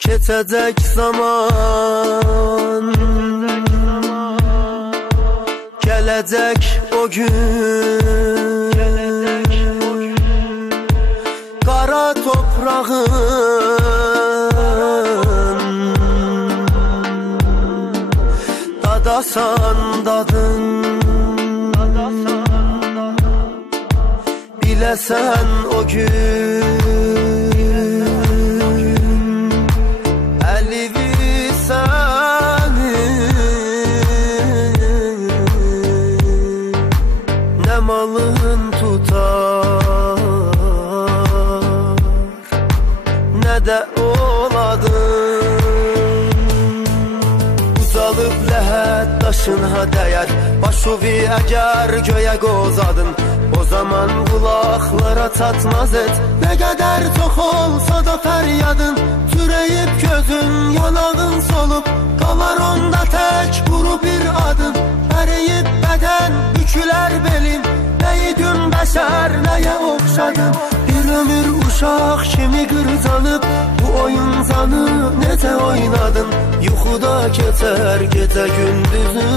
Keçəcək zaman, gələcək o gün, qara toprağın dadasan dadın, biləsən o gün malın tutar, nə də oladın. Uzalıb ləhət daşına dəyər, başuvi əgər göyə qozadın, o zaman qulaqlara çatmaz et. Nə qədər çox olsa da fəryadın, türəyib gözün, yanağın solub, qalar onda tək quru bir adın. Əriyib bədən, bükülər belin, nəyidim bəşər, nəyə oxşadın. Bir ömür uşaq kimi qırcanıb, bu oyuncanı necə oynadın. Yuxuda keçər gecə gündüzün,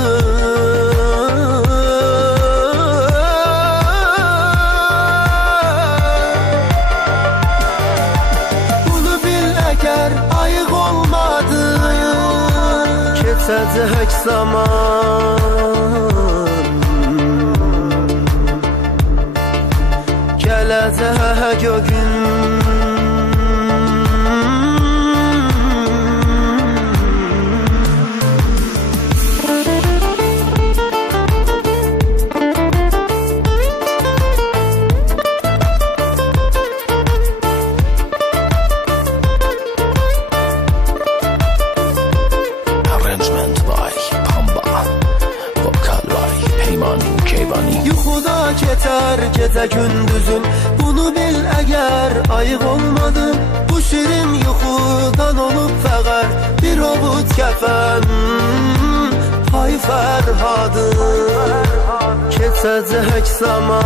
bunu bil əgər ayıq olmadın. Keçəcək zaman, gələcək o gün, yuxuda keçər gecə gündüzün, bunu bil əgər ayıq olmadın. Bu şirin yuxudan olub fəqər bir ovud kəfən, pay fərhadın. Keçəcək zaman,